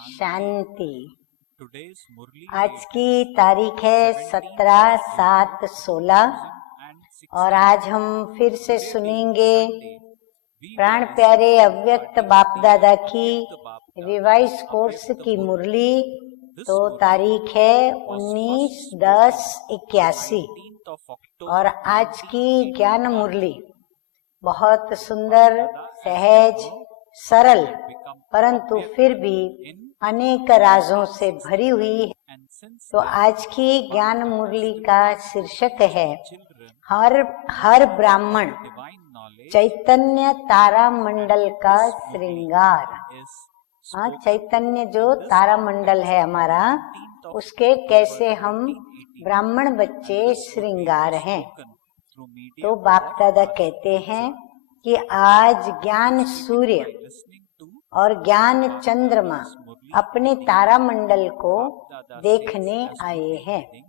शांति। आज की तारीख है 17/7/16 और आज हम फिर से सुनेंगे प्राण प्यारे अव्यक्त बाप दादा की रिवाइज कोर्स की मुरली। तो तारीख है 19/10/81 और आज की ज्ञान मुरली बहुत सुंदर, सहज, सरल परंतु फिर भी अनेक राजों से भरी हुई है। तो आज की ज्ञान मुरली का शीर्षक है हर ब्राह्मण चैतन्य तारा मंडल का श्रृंगार। हाँ, चैतन्य जो तारा मंडल है हमारा, उसके कैसे हम ब्राह्मण बच्चे श्रृंगार हैं। तो बाप दादा कहते हैं कि आज ज्ञान सूर्य और ज्ञान चंद्रमा अपने तारा मंडल को देखने आए हैं।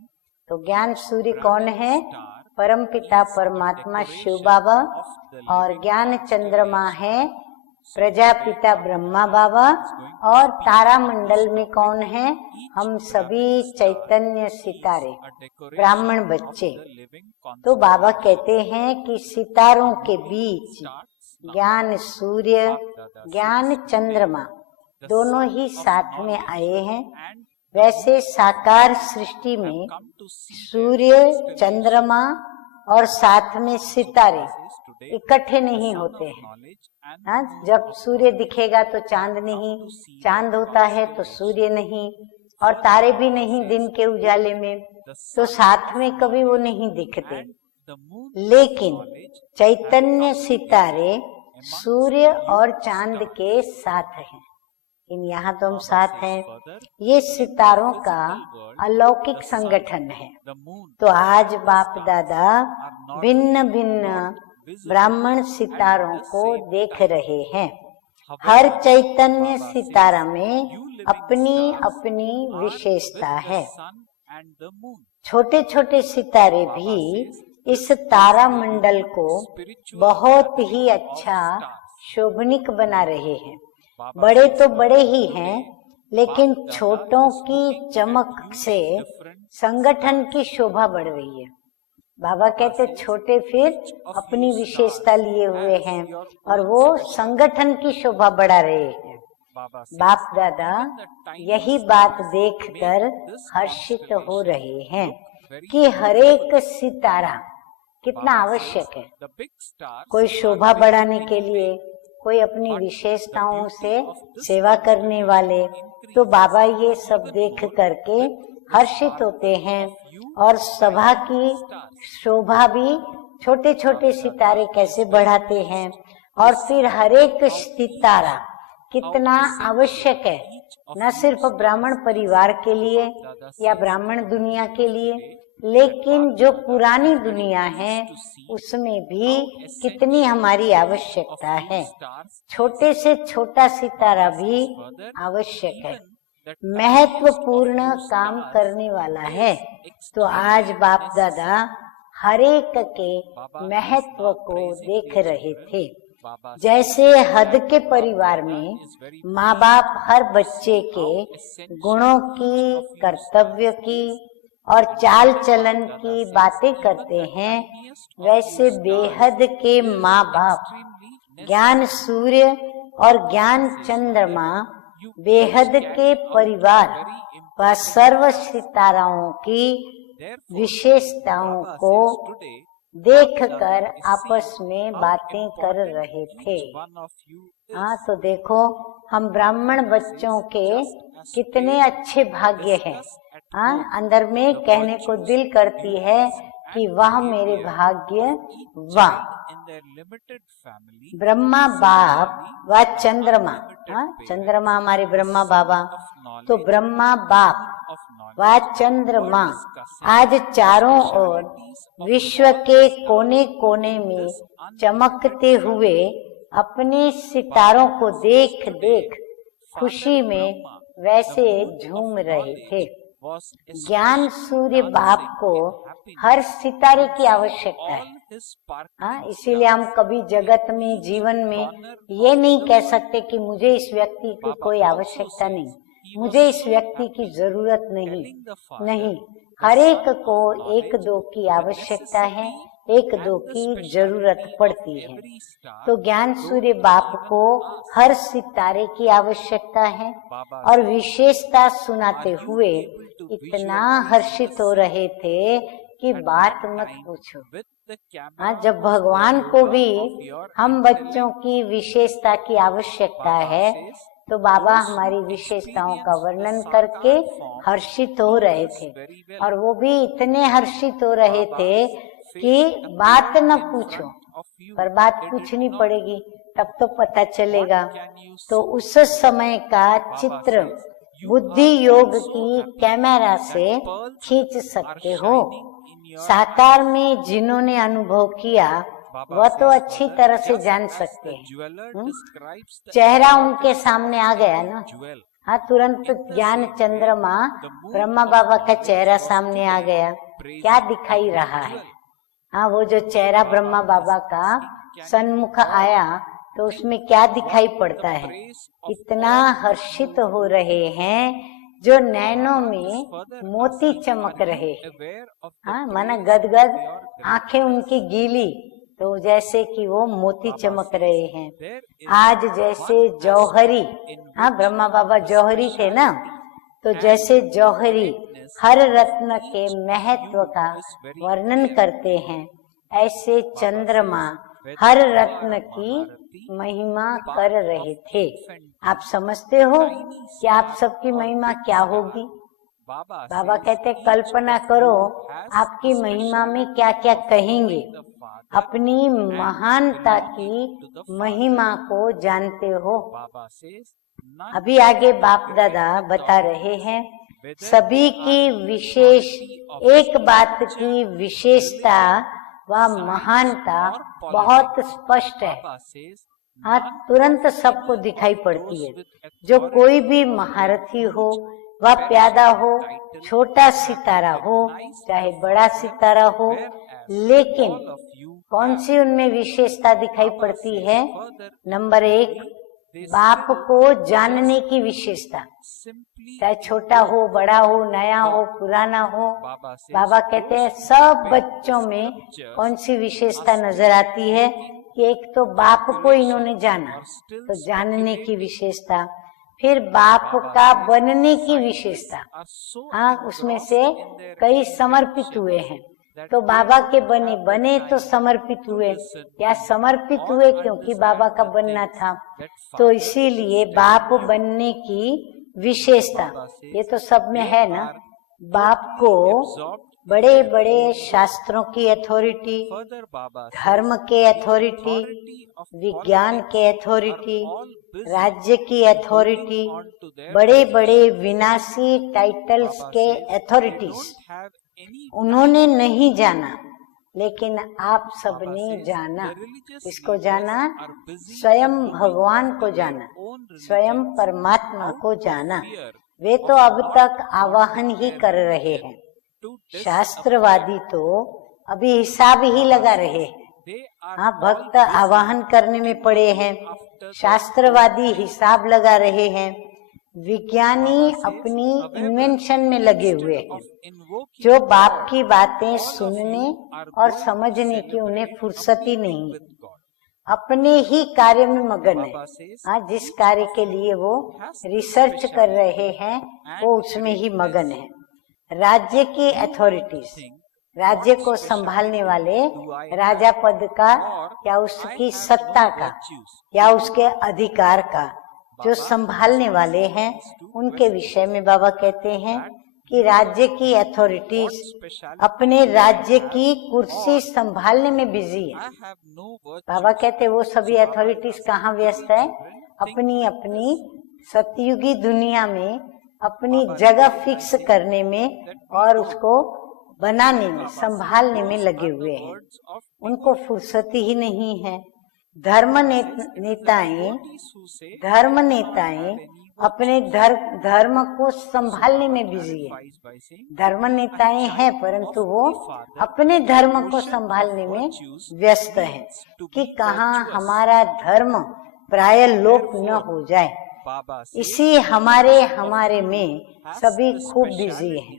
तो ज्ञान सूर्य कौन है? परमपिता परमात्मा शिव बाबा। और ज्ञान चंद्रमा है प्रजापिता ब्रह्मा बाबा। और तारा मंडल में कौन है? हम सभी चैतन्य सितारे, ब्राह्मण बच्चे। तो बाबा कहते हैं कि सितारों के बीच ज्ञान सूर्य, ज्ञान चंद्रमा दोनों ही साथ में आए हैं। वैसे साकार सृष्टि में सूर्य, चंद्रमा और साथ में सितारे इकट्ठे नहीं होते हैं। हाँ, जब सूर्य दिखेगा तो चांद नहीं, चांद होता है तो सूर्य नहीं, और तारे भी नहीं दिन के उजाले में, तो साथ में कभी वो नहीं दिखते। लेकिन चैतन्य सितारे सूर्य और चांद के साथ हैं। यहाँ तो हम साथ हैं। ये सितारों का अलौकिक संगठन है। तो आज बाप दादा भिन्न भिन्न ब्राह्मण सितारों को देख रहे हैं। हर चैतन्य सितारा में अपनी अपनी विशेषता है। छोटे छोटे सितारे भी इस तारा मंडल को बहुत ही अच्छा शोभनिक बना रहे हैं। बड़े तो बड़े ही हैं, लेकिन छोटों की चमक से संगठन की शोभा बढ़ रही है। बाबा कहते छोटे फिर अपनी विशेषता लिए हुए हैं और वो संगठन की शोभा बढ़ा रहे हैं। बाप दादा यही बात देखकर हर्षित हो रहे हैं कि हरेक सितारा कितना आवश्यक है। कोई शोभा बढ़ाने के लिए, कोई अपनी विशेषताओं से सेवा करने वाले। तो बाबा ये सब देख करके हर्षित होते हैं। और सभा की शोभा भी छोटे छोटे सितारे कैसे बढ़ाते हैं। और फिर हरेक सितारा कितना आवश्यक है, न सिर्फ ब्राह्मण परिवार के लिए या ब्राह्मण दुनिया के लिए, लेकिन जो पुरानी दुनिया है उसमें भी कितनी हमारी आवश्यकता है। छोटे से छोटा सितारा भी आवश्यक है, महत्वपूर्ण काम करने वाला है। तो आज बाप दादा हरेक के महत्व को देख रहे थे। जैसे हद के परिवार में माँ बाप हर बच्चे के गुणों की, कर्तव्य की और चाल चलन की बातें करते हैं, वैसे बेहद के माँ बाप ज्ञान सूर्य और ज्ञान चंद्रमा बेहद के परिवार व सर्व सिताराओं की विशेषताओं को देखकर आपस में बातें कर रहे थे। हाँ, तो देखो हम ब्राह्मण बच्चों के कितने अच्छे भाग्य हैं। हाँ, अंदर में कहने को दिल करती है कि वाह मेरे भाग्य, वाह। ब्रह्मा बाप व चंद्रमा, हाँ, चंद्रमा हमारे ब्रह्मा बाबा। तो ब्रह्मा बाप व चंद्रमा आज चारों ओर विश्व के कोने कोने में चमकते हुए अपने सितारों को देख देख खुशी में वैसे झूम रहे थे। ज्ञान सूर्य बाप को हर सितारे की आवश्यकता है। हाँ, इसीलिए हम कभी जगत में, जीवन में ये नहीं कह सकते कि मुझे इस व्यक्ति की कोई आवश्यकता नहीं। मुझे इस व्यक्ति की जरूरत नहीं। हर एक को एक दो की आवश्यकता है, एक दो की जरूरत पड़ती है। तो ज्ञान सूर्य बाप को हर सितारे की आवश्यकता है और विशेषता सुनाते हुए इतना हर्षित हो रहे थे कि बात मत पूछो। हाँ, जब भगवान को भी हम बच्चों की विशेषता की आवश्यकता है तो बाबा हमारी विशेषताओं का वर्णन करके हर्षित हो रहे थे, और वो भी इतने हर्षित हो रहे थे कि बात न पूछो, पर बात पूछनी पड़ेगी तब तो पता चलेगा। तो उस समय का चित्र बुद्धि योग की कैमरा से खींच सकते हो। साकार में जिन्होंने अनुभव किया वह तो अच्छी तरह से जान सकते हैं। चेहरा उनके सामने आ गया ना, हाँ, तुरंत ज्ञान चंद्रमा ब्रह्मा बाबा का चेहरा सामने आ गया। क्या दिखाई रहा है? हाँ, वो जो चेहरा ब्रह्मा बाबा का सन्मुख आया तो उसमें क्या दिखाई पड़ता है? इतना हर्षित हो रहे हैं जो नैनों में मोती चमक रहे। हाँ, माना गदगद आंखें उनकी गीली, तो जैसे कि वो मोती चमक रहे हैं। आज जैसे जौहरी, हाँ, ब्रह्मा बाबा जौहरी थे ना, तो जैसे जौहरी हर रत्न के महत्व का वर्णन करते हैं, ऐसे चंद्रमा हर रत्न की महिमा कर रहे थे। आप समझते हो कि आप सबकी महिमा क्या होगी? बाबा कहते कल्पना करो आपकी महिमा में क्या क्या कहेंगे। अपनी महानता की महिमा को जानते हो। अभी आगे बाप दादा बता रहे हैं सभी की विशेष एक बात की विशेषता व महानता बहुत स्पष्ट है। हाँ, तुरंत सबको दिखाई पड़ती है। जो कोई भी महारथी हो, वह प्यादा हो, छोटा सितारा हो चाहे बड़ा सितारा हो, लेकिन कौन सी उनमें विशेषता दिखाई पड़ती है? नंबर 1, बाप को जानने की विशेषता। चाहे छोटा हो, बड़ा हो, नया हो, पुराना हो, बाबा कहते हैं सब बच्चों में कौन सी विशेषता नजर आती है कि एक तो बाप को इन्होंने जाना, तो जानने की विशेषता। फिर बाप का बनने की विशेषता। हाँ, उसमें से कई समर्पित हुए हैं, तो बाबा के बने तो समर्पित हुए। या समर्पित हुए क्योंकि बाबा का बनना था, तो इसीलिए बाप बनने की विशेषता। ये तो सब में है ना। बाप को बड़े बड़े शास्त्रों की अथॉरिटी, धर्म के अथॉरिटी, विज्ञान के अथॉरिटी, राज्य की अथॉरिटी, बड़े बड़े विनाशी टाइटल्स के अथॉरिटीज उन्होंने नहीं जाना, लेकिन आप सबने जाना। इसको जाना, स्वयं भगवान को जाना, स्वयं परमात्मा को जाना। वे तो अब तक आवाहन ही कर रहे हैं। शास्त्रवादी तो अभी हिसाब ही लगा रहे हैं। हाँ, भक्त आवाहन करने में पड़े हैं, शास्त्रवादी हिसाब लगा रहे हैं, विज्ञानी अपनी इन्वेंशन में लगे हुए हैं। जो बाप की बातें सुनने और समझने की उन्हें फुर्सत ही नहीं, अपने ही कार्य में मगन है। हाँ, जिस कार्य के लिए वो रिसर्च कर रहे हैं वो उसमें ही मगन है। राज्य की अथॉरिटीज, राज्य को संभालने वाले, राजा पद का या उसकी सत्ता का या उसके अधिकार का जो संभालने वाले हैं, उनके विषय में बाबा कहते हैं कि राज्य की अथॉरिटीज अपने राज्य की कुर्सी संभालने में बिजी है। बाबा कहते हैं वो सभी अथॉरिटीज कहाँ व्यस्त है? अपनी अपनी सतयुगी दुनिया में अपनी जगह फिक्स करने में और उसको बनाने में, संभालने में लगे हुए हैं। उनको फुर्सत ही नहीं है। धर्म नेताएं अपने धर्म को संभालने में बिजी है। धर्म नेताएं हैं परंतु वो अपने धर्म को संभालने में व्यस्त है कि कहाँ हमारा धर्म प्राय लोप न हो जाए। इसी हमारे में सभी खूब बिजी हैं,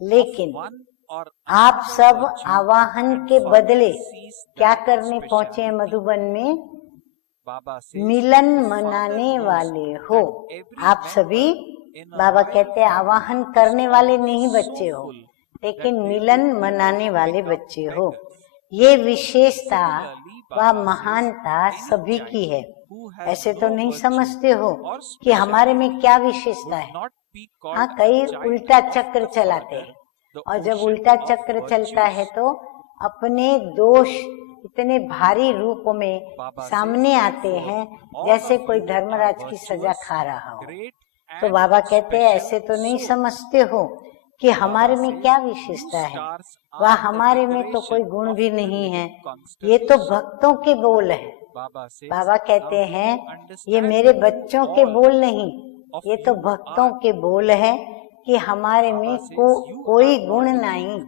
लेकिन आप सब आवाहन के बदले क्या करने पहुंचे हैं मधुबन में? मिलन मनाने वाले हो आप सभी। बाबा कहते हैं आवाहन करने वाले नहीं बच्चे हो, लेकिन मिलन मनाने वाले बच्चे हो। ये विशेषता व महानता सभी की है। ऐसे तो नहीं समझते हो कि हमारे में क्या विशेषता है। हाँ, कई उल्टा चक्र चलाते हैं, और जब उल्टा चक्र चलता है तो अपने दोष इतने भारी रूप में सामने आते हैं जैसे कोई धर्मराज की सजा खा रहा हो। तो बाबा कहते हैं ऐसे तो नहीं समझते हो कि हमारे में क्या विशेषता है। वह हमारे में तो कोई गुण भी नहीं है, ये तो भक्तों के बोल है। बाबा कहते हैं ये मेरे बच्चों के बोल नहीं, ये तो भक्तों के बोल है कि हमारे में कोई गुण नहीं।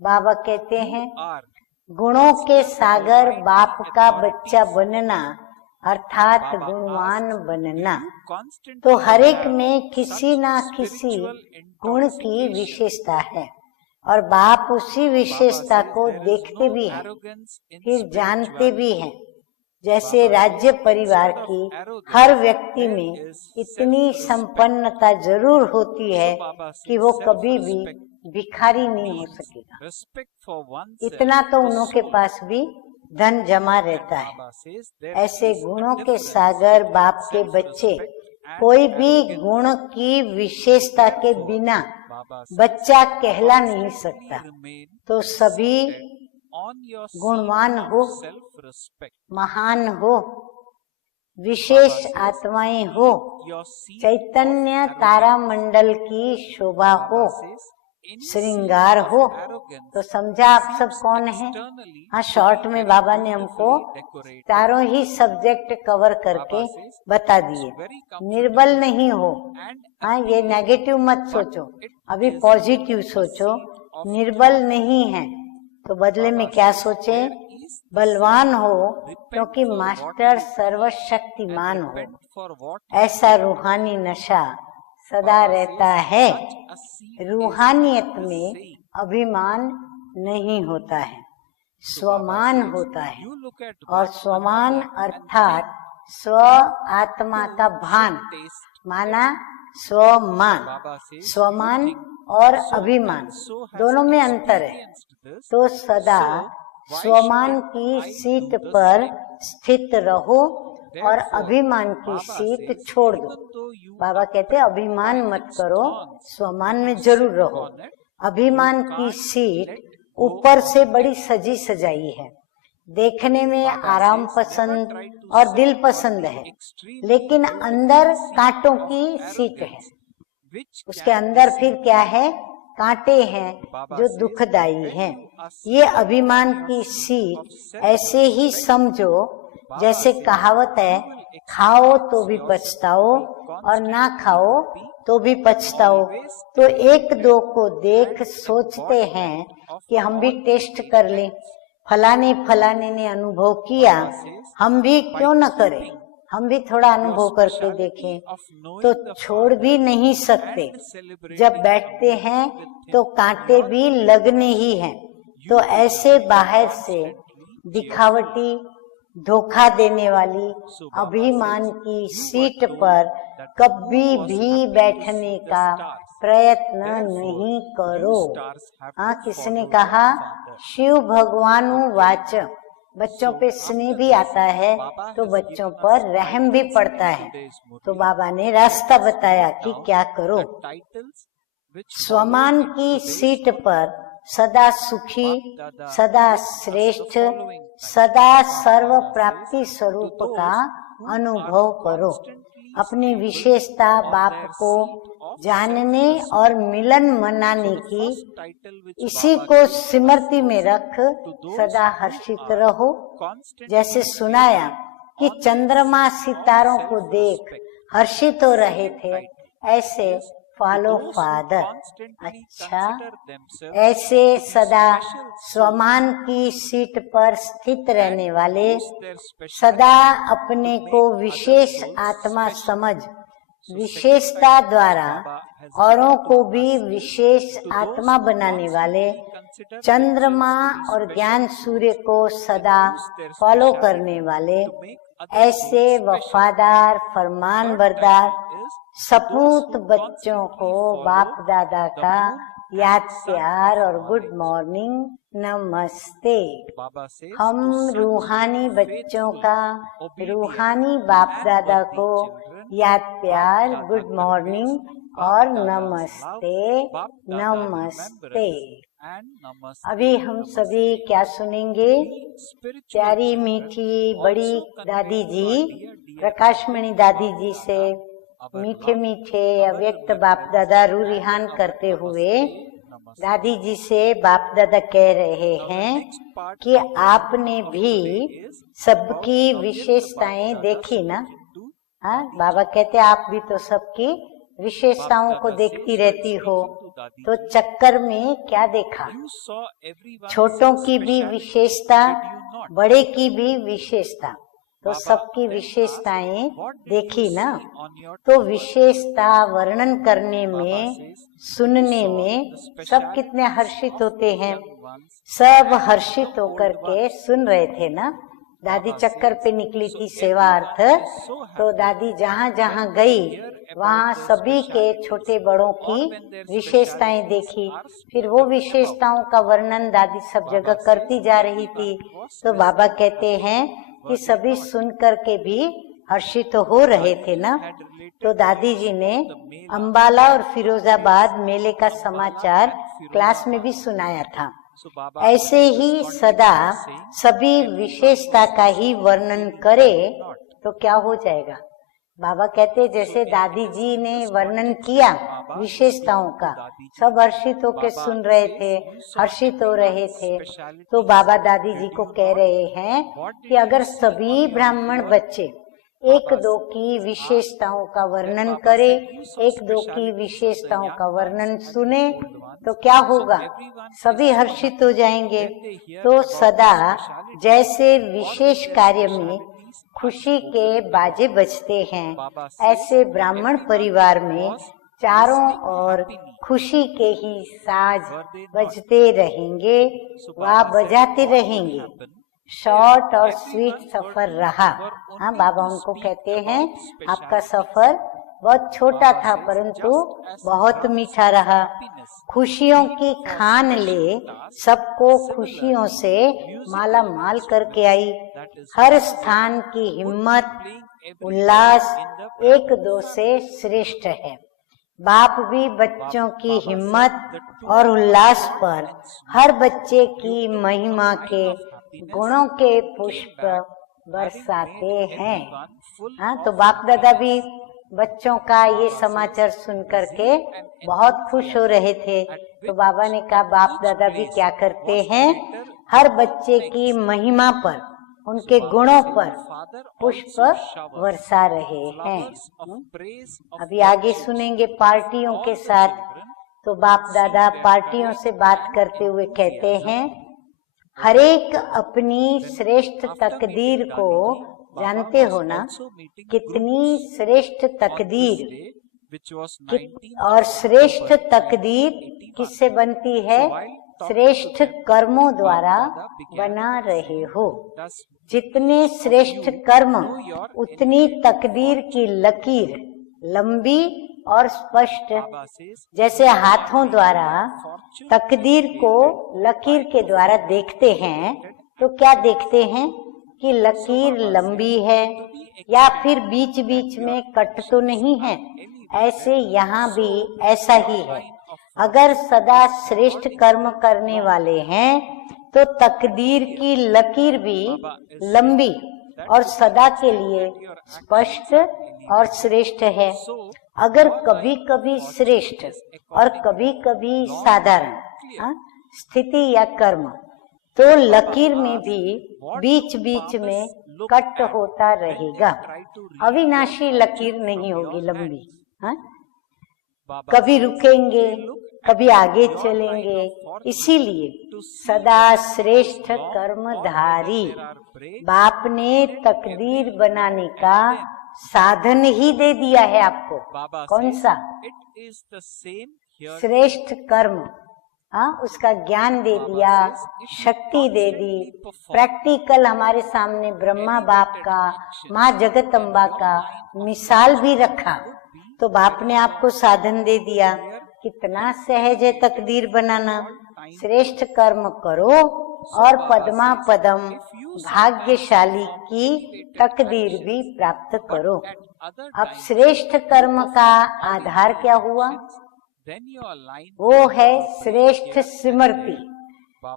बाबा कहते हैं गुणों के सागर बाप का बच्चा बनना अर्थात गुणवान बनना। तो हर एक में किसी ना किसी गुण की विशेषता है, और बाप उसी विशेषता को देखते भी हैं, फिर जानते भी हैं। जैसे राज्य परिवार की हर व्यक्ति में इतनी संपन्नता जरूर होती है कि वो कभी भी भिखारी नहीं हो सकेगा, इतना तो उनके पास भी धन जमा रहता है। ऐसे गुणों के सागर बाप के बच्चे कोई भी गुण की विशेषता के बिना बच्चा कहला नहीं सकता। तो सभी गुणवान हो, महान हो, विशेष आत्माएं हो, चैतन्य तारा मंडल की शोभा हो, श्रृंगार हो। तो समझा आप सब कौन है? हाँ, शॉर्ट में बाबा ने हमको चारों ही सब्जेक्ट कवर करके बता दिए। निर्बल नहीं हो, हाँ, ये नेगेटिव मत सोचो, अभी पॉजिटिव सोचो। निर्बल नहीं है तो बदले में क्या सोचे? बलवान हो, क्योंकि मास्टर सर्वशक्तिमान हो। ऐसा रूहानी नशा सदा रहता है। रूहानियत में अभिमान नहीं होता है, स्वमान होता है। और स्वमान अर्थात स्व आत्मा का भान, माना स्वमान। स्वमान और अभिमान दोनों में अंतर है। तो सदा स्वमान की सीट पर स्थित रहो और अभिमान की सीट छोड़ दो। बाबा कहते हैं अभिमान मत करो, स्वमान में जरूर रहो। अभिमान की सीट ऊपर से बड़ी सजी सजाई है, देखने में आराम पसंद और दिल पसंद है, लेकिन अंदर कांटों की सीट है। उसके अंदर फिर क्या है? कांटे हैं जो दुखदाई हैं। ये अभिमान की सीट ऐसे ही समझो जैसे कहावत है, खाओ तो भी पछताओ और ना खाओ तो भी पछताओ। तो एक दो को देख सोचते हैं कि हम भी टेस्ट कर लें, फलाने ने अनुभव किया, हम भी क्यों न करें, हम भी थोड़ा अनुभव करके देखें। तो छोड़ भी नहीं सकते, जब बैठते हैं तो कांटे भी लगने ही हैं। तो ऐसे बाहर से दिखावटी, धोखा देने वाली अभिमान की सीट पर कभी भी बैठने का प्रयत्न नहीं करो। हाँ, किसने कहा? शिव भगवानु वाच। बच्चों पे स्नेह भी आता है तो बच्चों पर रहम भी पड़ता है। तो बाबा ने रास्ता बताया कि क्या करो। स्वमान की सीट पर सदा सुखी, सदा श्रेष्ठ, सदा सर्व प्राप्ति स्वरूप का अनुभव करो। अपनी विशेषता बाप को जानने और मिलन मनाने की, इसी को स्मृति में रख सदा हर्षित रहो। जैसे सुनाया कि चंद्रमा सितारों को देख हर्षित हो रहे थे, ऐसे फॉलो फादर। अच्छा, ऐसे सदा स्वमान की सीट पर स्थित रहने वाले, सदा अपने को विशेष आत्मा समझ विशेषता द्वारा औरों को भी विशेष आत्मा बनाने वाले, चंद्रमा और ज्ञान सूर्य को सदा फॉलो करने वाले, ऐसे वफादार फरमान बरदार सपूत बच्चों को बाप दादा का याद प्यार और गुड मॉर्निंग नमस्ते। हम रूहानी बच्चों का रूहानी बाप दादा को याद प्यार गुड मॉर्निंग और नमस्ते नमस्ते। अभी हम सभी क्या सुनेंगे? प्यारी मीठी बड़ी दादी जी, प्रकाशमणि दादी जी से मीठे मीठे अव्यक्त बाप दादा रूरिहान करते हुए दादी जी से बाप दादा कह रहे हैं कि आपने भी सबकी विशेषताएं देखी ना। हाँ, बाबा कहते आप भी तो सबकी विशेषताओं को देखती रहती हो, तो चक्कर में क्या देखा? छोटों की भी विशेषता, बड़े की भी विशेषता, तो सबकी विशेषताएं देखी ना। तो विशेषता वर्णन करने में, सुनने में सब कितने हर्षित होते हैं। सब हर्षित होकर के सुन रहे थे ना। दादी चक्कर पे निकली थी सेवार्थ, तो दादी जहाँ जहाँ गई वहाँ सभी के छोटे बड़ों की विशेषताएं देखी। फिर वो विशेषताओं का वर्णन दादी सब जगह करती जा रही थी। तो बाबा कहते हैं कि सभी सुन करके भी हर्षित हो रहे थे ना। तो दादी जी ने अंबाला और फिरोजाबाद मेले का समाचार क्लास में भी सुनाया था। ऐसे ही सदा सभी विशेषता का ही वर्णन करे तो क्या हो जाएगा? बाबा कहते जैसे दादी जी ने वर्णन किया विशेषताओं का, सब हर्षित होकर सुन रहे थे, हर्षित हो रहे थे। तो बाबा दादी जी को कह रहे हैं कि अगर सभी ब्राह्मण बच्चे एक दो की विशेषताओं का वर्णन करे, एक दो की विशेषताओं का वर्णन सुने तो क्या होगा? सभी हर्षित हो जाएंगे। तो सदा जैसे विशेष कार्य में खुशी के बाजे बजते हैं, ऐसे ब्राह्मण परिवार में चारों ओर खुशी के ही साज बजते रहेंगे, वह बजाते रहेंगे। शॉर्ट और स्वीट सफर रहा। हाँ, बाबा उनको कहते हैं आपका सफर बहुत छोटा था परंतु बहुत मीठा रहा। खुशियों की खान ले सबको खुशियों से माला माल करके आई। हर स्थान की हिम्मत उल्लास एक दो से श्रेष्ठ है। बाप भी बच्चों की हिम्मत और उल्लास पर हर बच्चे की महिमा के गुणों के पुष्प बरसाते हैं। हाँ, तो बाप दादा भी बच्चों का ये समाचार सुन करके बहुत खुश हो रहे थे। तो बाबा ने कहा बाप दादा भी क्या करते हैं? हर बच्चे की महिमा पर, उनके गुणों पर पुष्प बरसा रहे हैं। अभी आगे सुनेंगे पार्टियों के साथ। तो बाप दादा पार्टियों से बात करते हुए कहते हैं हरेक अपनी श्रेष्ठ तकदीर को जानते हो ना। कितनी श्रेष्ठ तकदीर, और श्रेष्ठ तकदीर किससे बनती है? श्रेष्ठ कर्मों द्वारा बना रहे हो। जितने श्रेष्ठ कर्म उतनी तकदीर की लकीर लंबी और स्पष्ट। जैसे हाथों द्वारा तकदीर को लकीर के द्वारा देखते हैं तो क्या देखते हैं कि लकीर लंबी है या फिर बीच बीच में कट तो नहीं है। ऐसे यहाँ भी ऐसा ही है। अगर सदा श्रेष्ठ कर्म करने वाले हैं तो तकदीर की लकीर भी लंबी और सदा के लिए स्पष्ट और श्रेष्ठ है। अगर कभी कभी श्रेष्ठ और कभी कभी साधारण स्थिति या कर्म, तो लकीर में भी बीच बीच में कट होता रहेगा। अविनाशी लकीर नहीं होगी लंबी। हाँ, कभी रुकेंगे, कभी आगे चलेंगे। इसीलिए सदा श्रेष्ठ कर्मधारी बाप ने तकदीर बनाने का साधन ही दे दिया है आपको। कौन सा? श्रेष्ठ कर्म। हाँ, उसका ज्ञान दे दिया, शक्ति दे दी। प्रैक्टिकल हमारे सामने ब्रह्मा बाप का, माँ जगदम्बा का मिसाल भी रखा, तो बाप ने आपको साधन दे दिया। कितना सहज है तकदीर बनाना। श्रेष्ठ कर्म करो और पद्मा पदम भाग्यशाली की तकदीर भी प्राप्त करो। अब श्रेष्ठ कर्म का आधार क्या हुआ? वो है श्रेष्ठ स्मृति।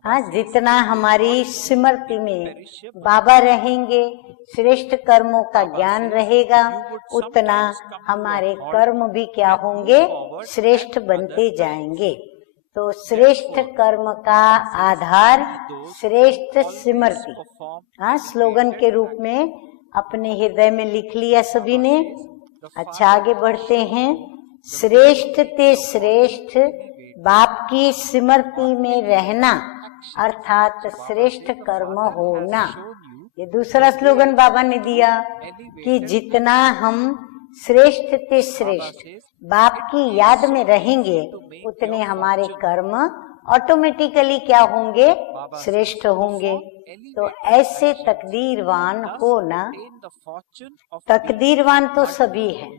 हाँ, जितना हमारी स्मृति में बाबा रहेंगे, श्रेष्ठ कर्मों का ज्ञान रहेगा, उतना हमारे कर्म भी क्या होंगे? श्रेष्ठ बनते जाएंगे। तो श्रेष्ठ कर्म का आधार श्रेष्ठ स्मृति। हाँ, स्लोगन के रूप में अपने हृदय में लिख लिया सभी ने। अच्छा, आगे बढ़ते हैं। श्रेष्ठ ते श्रेष्ठ बाप की स्मृति में रहना अर्थात श्रेष्ठ कर्म होना। ये दूसरा स्लोगन बाबा ने दिया कि जितना हम श्रेष्ठ ते श्रेष्ठ बाप की याद में रहेंगे, उतने हमारे कर्म ऑटोमेटिकली क्या होंगे? श्रेष्ठ होंगे। तो ऐसे तकदीरवान होना, तकदीरवान तो सभी हैं,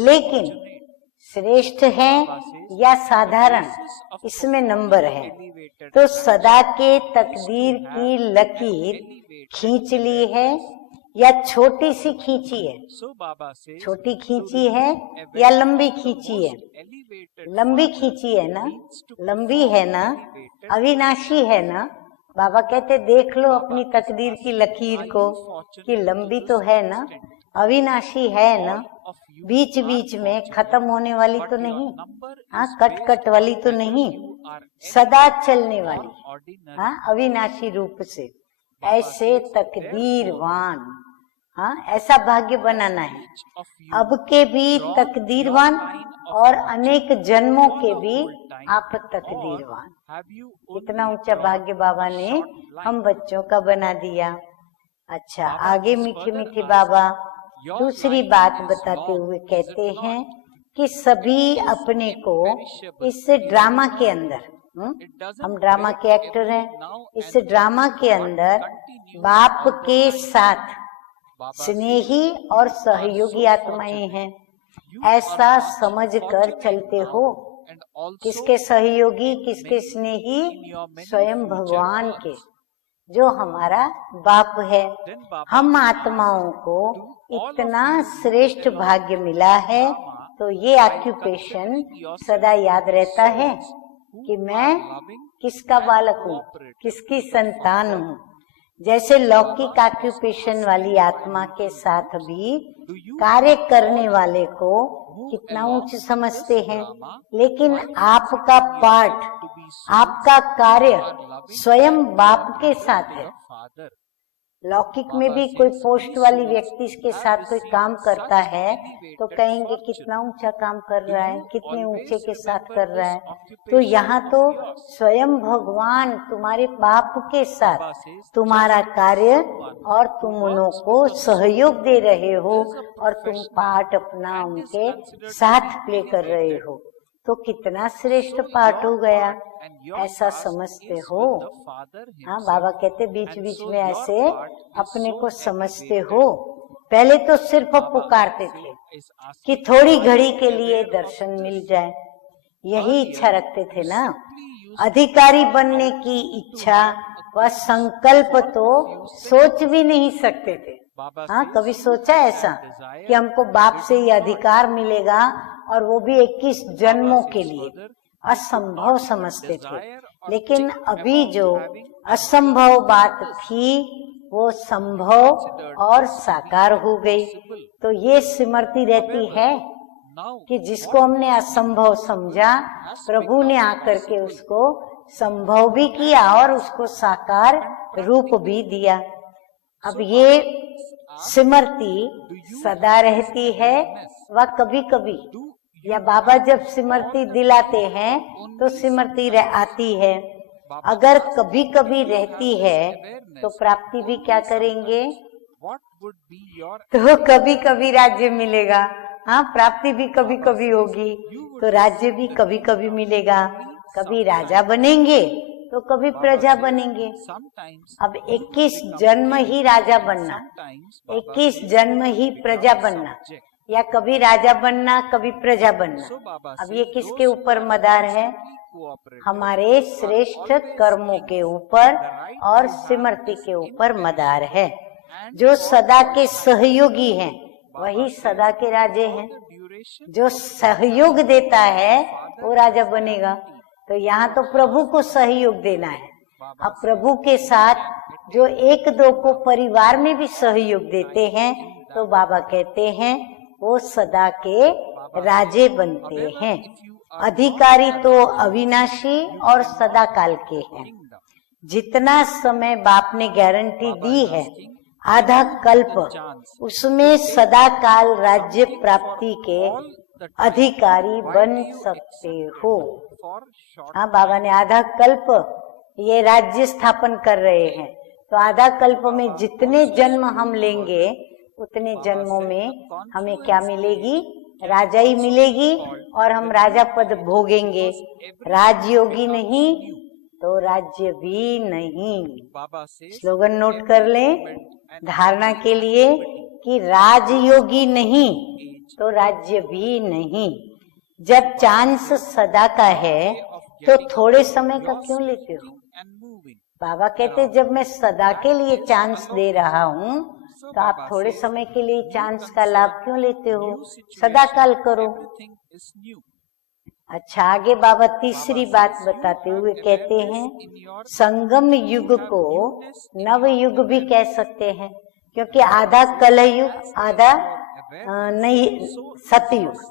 लेकिन श्रेष्ठ है या साधारण, इसमें नंबर है। तो सदा के तकदीर की लकीर खींच ली है या छोटी सी खींची है? छोटी खींची है या लंबी खींची है? लंबी खींची है ना, लंबी है ना, अविनाशी है ना। बाबा कहते देख लो अपनी तकदीर की लकीर को कि लंबी तो है ना, अविनाशी है ना, बीच बीच में खत्म होने वाली तो नहीं, हाँ, कट कट वाली तो नहीं, सदा चलने वाली, हाँ, अविनाशी रूप से। ऐसे तकदीरवान, हाँ, ऐसा भाग्य बनाना है। अब के भी तकदीरवान और अनेक जन्मों के भी आप तकदीरवान। कितना ऊंचा भाग्य बाबा ने हम बच्चों का बना दिया। अच्छा, आगे मीठे मीठे बाबा दूसरी बात बताते हुए कहते हैं कि सभी अपने को इस ड्रामा के अंदर, हम ड्रामा के एक्टर हैं, इस ड्रामा के अंदर बाप के साथ स्नेही और सहयोगी आत्माएं हैं, ऐसा समझकर चलते हो। किसके सहयोगी, किसके स्नेही? स्वयं भगवान के, जो हमारा बाप है। हम आत्माओं को इतना श्रेष्ठ भाग्य मिला है, तो ये ऑक्यूपेशन सदा याद रहता है कि मैं किसका बालक हूँ, किसकी संतान हूँ। जैसे लौकिक ऑक्यूपेशन वाली आत्मा के साथ भी कार्य करने वाले को कितना उच्च समझते हैं, लेकिन आपका पाठ, आपका कार्य स्वयं बाप के साथ है। लौकिक में भी कोई पोस्ट वाली व्यक्ति के साथ कोई काम करता है तो कहेंगे कितना ऊंचा काम कर रहा है, कितने ऊंचे के साथ कर रहा है। तो यहाँ तो स्वयं भगवान तुम्हारे बाप के साथ तुम्हारा कार्य और तुम उन्हों को सहयोग दे रहे हो और तुम पाठ अपना उनके साथ प्ले कर रहे हो। तो कितना श्रेष्ठ पाठ हो गया, ऐसा समझते हो। हाँ, बाबा कहते बीच बीच में ऐसे अपने को समझते हो। पहले तो सिर्फ पुकारते थे कि थोड़ी घड़ी के लिए दर्शन मिल जाए, यही इच्छा रखते थे ना। अधिकारी बनने की इच्छा व संकल्प तो सोच भी नहीं सकते थे। हाँ, कभी सोचा ऐसा कि हमको बाप से ये अधिकार मिलेगा और वो भी 21 जन्मों के लिए? असंभव समझते थे। लेकिन अभी जो असंभव बात थी वो संभव और साकार हो गई। तो ये स्मृति रहती है कि जिसको हमने असंभव समझा, प्रभु ने आकर के उसको संभव भी किया और उसको साकार रूप भी दिया। अब ये स्मृति सदा रहती है व कभी कभी या बाबा जब स्मृति दिलाते हैं तो स्मृति आती है। अगर कभी कभी रहती है तो प्राप्ति भी क्या करेंगे, तो कभी कभी राज्य मिलेगा। हाँ, प्राप्ति भी कभी कभी होगी तो राज्य भी कभी कभी मिलेगा। कभी राजा बनेंगे तो कभी प्रजा बनेंगे। अब 21 जन्म ही राजा बनना, 21 जन्म ही प्रजा बनना, या कभी राजा बनना कभी प्रजा बनना। अब ये किसके ऊपर मदार है, हमारे श्रेष्ठ कर्मों के ऊपर और स्मृति के ऊपर मदार है। जो सदा के सहयोगी हैं वही सदा के राजे हैं। जो सहयोग देता है वो राजा बनेगा। तो यहाँ तो प्रभु को सहयोग देना है। अब प्रभु के साथ जो एक दो को परिवार में भी सहयोग देते हैं तो बाबा कहते हैं वो सदा के राजे बनते हैं। अधिकारी तो अविनाशी और सदा काल के हैं। जितना समय बाप ने गारंटी दी है आधा कल्प, उसमें सदा काल राज्य प्राप्ति के अधिकारी बन सकते हो। हाँ, बाबा ने आधा कल्प ये राज्य स्थापन कर रहे हैं। तो आधा कल्प में जितने जन्म हम लेंगे उतने जन्मों में हमें क्या मिलेगी, राजाई मिलेगी और हम राजा पद भोगेंगे। राजयोगी नहीं तो राज्य भी नहीं। स्लोगन नोट कर लें धारणा के लिए कि राजयोगी नहीं तो राज्य भी नहीं। जब चांस सदा का है तो थोड़े समय का क्यों लेते हो। बाबा कहते जब मैं सदा के लिए चांस दे रहा हूँ तो आप थोड़े समय के लिए चांस का लाभ क्यों लेते हो, सदा काल करो। अच्छा, आगे बाबा तीसरी बात बताते हुए कहते हैं संगम युग को नव युग भी कह सकते हैं, क्योंकि आधा कलयुग आधा नहीं सतयुग,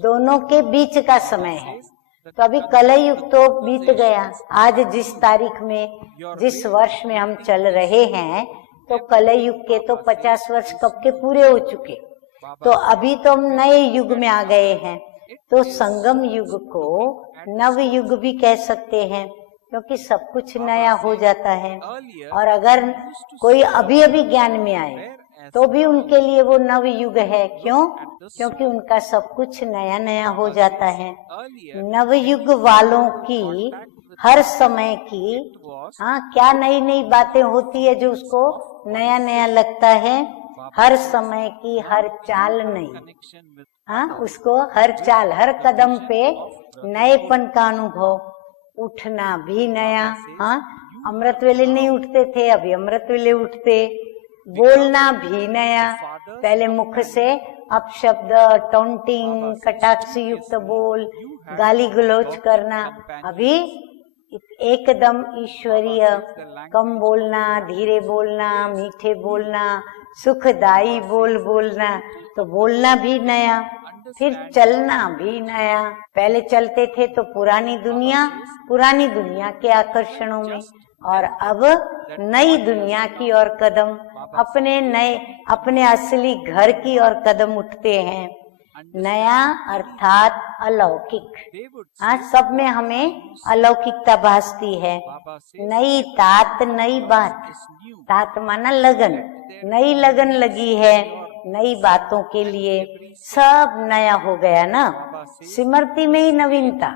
दोनों के बीच का समय है। तो अभी कलयुग तो बीत गया। आज जिस तारीख में जिस वर्ष में हम चल रहे हैं तो कलयुग के तो 50 वर्ष कब के पूरे हो चुके। तो अभी तो हम नए युग में आ गए हैं। तो संगम युग को नव युग भी कह सकते हैं, क्योंकि सब कुछ नया हो जाता है। और अगर कोई अभी अभी ज्ञान में आए तो भी उनके लिए वो नव युग है। क्यों? क्योंकि उनका सब कुछ नया नया हो जाता है। नव युग वालों की हर समय की क्या नई नई बातें होती है जो उसको नया नया लगता है। हर समय की हर चाल नई, उसको हर चाल हर कदम पे नएपन का अनुभव। उठना भी नया, अमृत वेले नहीं उठते थे, अभी अमृत वेले उठते। बोलना भी नया, पहले मुख से अपशब्द, टॉन्टिंग, कटाक्ष युक्त बोल, गाली गलौज करना, अभी एकदम ईश्वरीय, कम बोलना, धीरे बोलना, मीठे बोलना, सुखदायी बोल बोलना। तो बोलना भी नया, फिर चलना भी नया। पहले चलते थे तो पुरानी दुनिया के आकर्षणों में, और अब नई दुनिया की ओर कदम, अपने असली घर की ओर कदम उठते हैं। नया अर्थात अलौकिक। सब में हमें अलौकिकता भासती है। नई तात नई बात, तात माना लगन, नई लगन लगी है नई बातों के लिए। सब नया हो गया ना। स्मृति में ही नवीनता,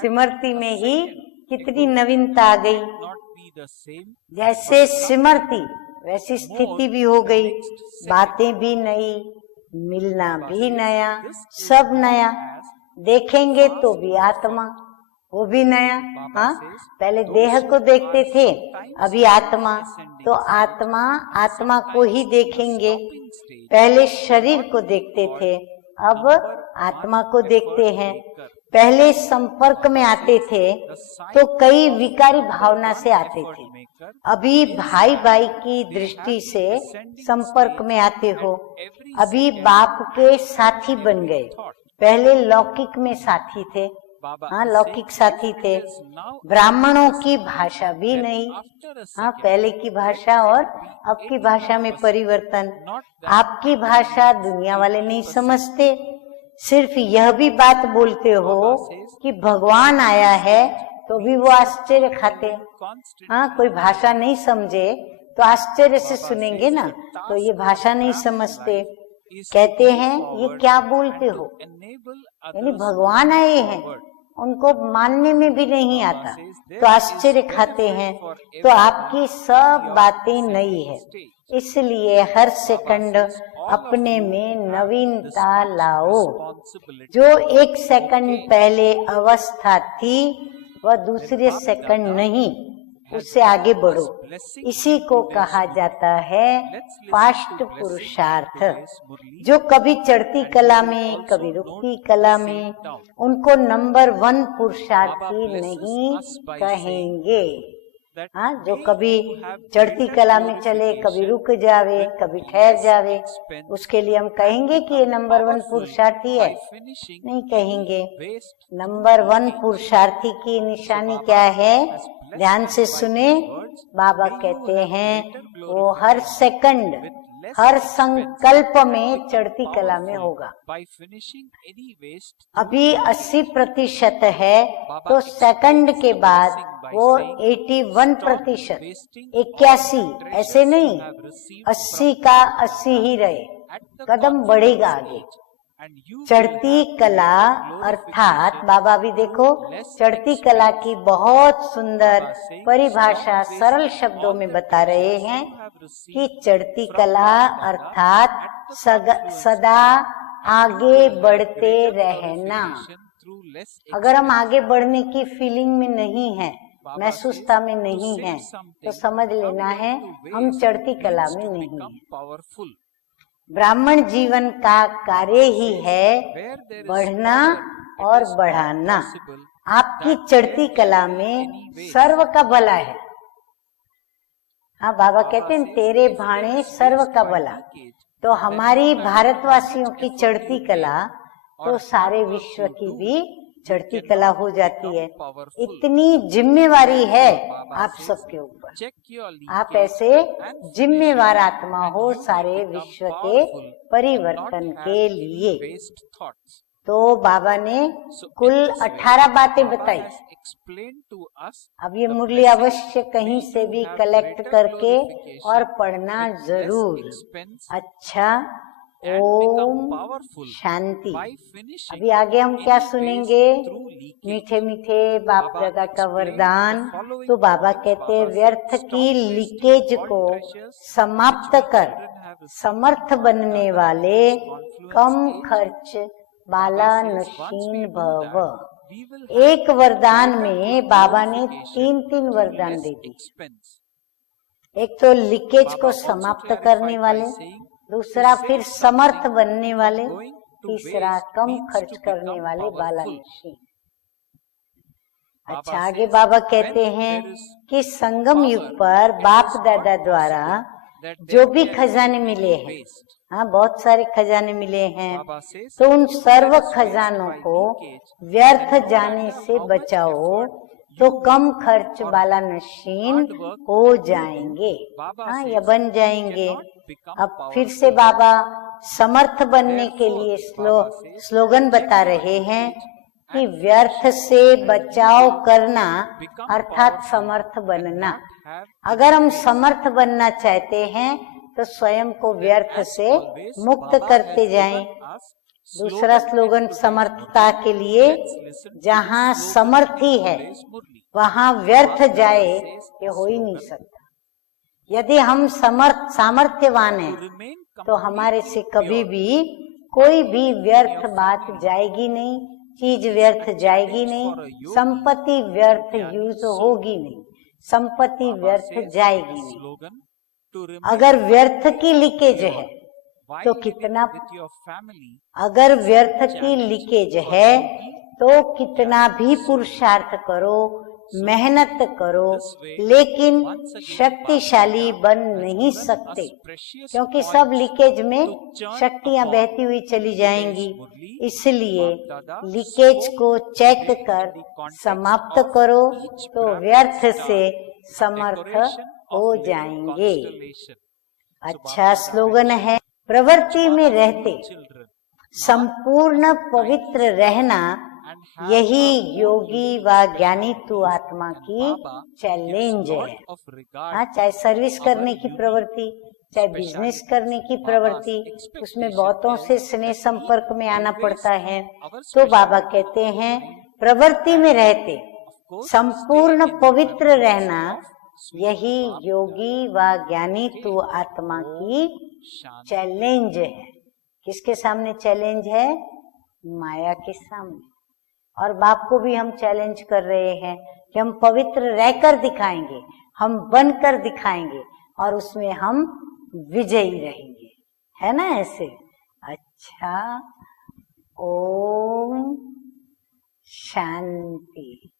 स्मृति में ही कितनी नवीनता आ गई। जैसे स्मृति वैसी स्थिति भी हो गई, बातें भी नई, मिलना भी नया, सब नया। देखेंगे तो भी आत्मा, वो भी नया। पहले देह को देखते थे, अभी आत्मा, तो आत्मा को ही देखेंगे। पहले शरीर को देखते थे, अब आत्मा को देखते हैं। पहले संपर्क में आते थे तो कई विकारी भावना से आते थे, अभी भाई भाई की दृष्टि से संपर्क में आते हो। अभी बाप के साथी बन गए, पहले लौकिक में साथी थे, लौकिक साथी थे। ब्राह्मणों की भाषा भी नहीं, पहले की भाषा और अब की भाषा में परिवर्तन। आपकी भाषा दुनिया वाले नहीं समझते, सिर्फ यह भी बात बोलते हो कि भगवान आया है तो भी वो आश्चर्य खाते हैं। हाँ, कोई भाषा नहीं समझे तो आश्चर्य से सुनेंगे ना, तो ये भाषा नहीं समझते, कहते हैं ये क्या बोलते हो, यानी भगवान आए हैं, उनको मानने में भी नहीं आता तो आश्चर्य खाते हैं। तो आपकी सब बातें नई है, इसलिए हर सेकंड अपने में नवीनता लाओ। जो एक सेकंड पहले अवस्था थी वह दूसरे सेकंड नहीं, उससे आगे बढ़ो। इसी को कहा जाता है फास्ट पुरुषार्थ। जो कभी चढ़ती कला में कभी रुकती कला में, उनको नंबर 1 पुरुषार्थी नहीं कहेंगे। हाँ, जो कभी चढ़ती कला में चले, कभी रुक जावे, कभी ठहर जावे, उसके लिए हम कहेंगे कि ये नंबर 1 पुरुषार्थी है? नहीं कहेंगे। नंबर 1 पुरुषार्थी की निशानी क्या है? ध्यान से सुने, बाबा कहते हैं वो हर सेकंड, हर संकल्प में चढ़ती कला में होगा। अभी 80% है तो सेकंड के बाद वो 81%, 81, ऐसे नहीं 80 का 80 ही रहे, कदम बढ़ेगा आगे। चढ़ती कला अर्थात बाबा भी देखो चढ़ती कला की बहुत सुंदर परिभाषा सरल शब्दों में बता रहे हैं कि चढ़ती कला अर्थात सदा आगे बढ़ते रहना। अगर हम आगे बढ़ने की फीलिंग में नहीं है, महसूसता में नहीं है, तो समझ लेना है हम चढ़ती कला में नहीं है। ब्राह्मण जीवन का कार्य ही है बढ़ना और बढ़ाना। आपकी चढ़ती कला में सर्व का भला है। हाँ, बाबा कहते हैं तेरे भाणे सर्व का भला। तो हमारी भारतवासियों की चढ़ती कला तो सारे विश्व की भी चढ़ती कला हो जाती है। इतनी जिम्मेवारी है आप सबके ऊपर। आप ऐसे जिम्मेवार आत्मा हो सारे विश्व के परिवर्तन के लिए। तो बाबा ने कुल 18 बातें बताई। अब ये मुरली अवश्य कहीं से भी कलेक्ट करके और पढ़ना जरूर। अच्छा, ओम शांति। अभी आगे हम क्या सुनेंगे? मीठे मीठे बाप दादा का वरदान। तो बाबा कहते हैं व्यर्थ की लीकेज को समाप्त कर समर्थ बनने वाले कम खर्च बाला नशीन भव। एक वरदान में बाबा ने 3 वरदान दे दी। एक तो लीकेज को समाप्त करने वाले, दूसरा फिर समर्थ बनने वाले, तीसरा कम खर्च करने वाले बाला नशीन। अच्छा, आगे बाबा कहते हैं कि संगम युग पर बाप दादा द्वारा जो भी खजाने मिले हैं, हाँ बहुत सारे खजाने मिले हैं, तो उन सर्व खजानों को व्यर्थ जाने से बचाओ तो कम खर्च वाला नशीन हो जाएंगे। हाँ, या बन जाएंगे। अब फिर से बाबा समर्थ बनने के लिए स्लोगन बता रहे हैं कि व्यर्थ से बचाव करना अर्थात समर्थ बनना। अगर हम समर्थ बनना चाहते हैं तो स्वयं को व्यर्थ से मुक्त करते जाएं। दूसरा स्लोगन समर्थता के लिए, जहाँ समर्थी है वहाँ व्यर्थ जाए ये हो ही नहीं सकता। यदि हम सामर्थ्यवान हैं तो हमारे से कभी भी कोई भी व्यर्थ बात जाएगी नहीं, चीज व्यर्थ जाएगी नहीं, संपत्ति व्यर्थ यूज होगी नहीं, संपत्ति व्यर्थ जाएगी नहीं। अगर व्यर्थ की लीकेज है तो कितना, अगर व्यर्थ की लीकेज है तो कितना भी पुरुषार्थ करो, मेहनत करो, लेकिन शक्तिशाली बन नहीं सकते, क्योंकि सब लीकेज में शक्तियां बहती हुई चली जाएंगी। इसलिए लीकेज को चेक कर समाप्त करो तो व्यर्थ से समर्थ हो जाएंगे। अच्छा स्लोगन है, प्रवृत्ति में रहते संपूर्ण पवित्र रहना यही योगी व ज्ञानी तू आत्मा की चैलेंज है। हाँ, चाहे सर्विस करने की प्रवृत्ति, चाहे बिजनेस करने की प्रवृत्ति, उसमें बहुतों से स्नेह संपर्क में आना पड़ता है। तो बाबा कहते हैं प्रवृत्ति में रहते संपूर्ण पवित्र रहना यही योगी व ज्ञानी तू आत्मा की चैलेंज है। किसके सामने चैलेंज है? माया के सामने। और बाप को भी हम चैलेंज कर रहे हैं कि हम पवित्र रहकर दिखाएंगे, हम बनकर दिखाएंगे और उसमें हम विजयी रहेंगे, है ना ऐसे। अच्छा, ओम शांति।